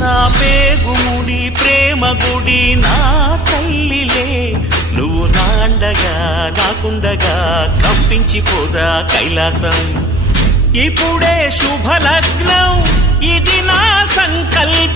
నా పేగుముడి ప్రేమ గుడి నా తల్లిలే, నువ్వు నాండగా నాకుండగా కంపించిపోదా కైలాసం. ఇప్పుడే శుభలగ్నం, ఇది నా సంకల్పం.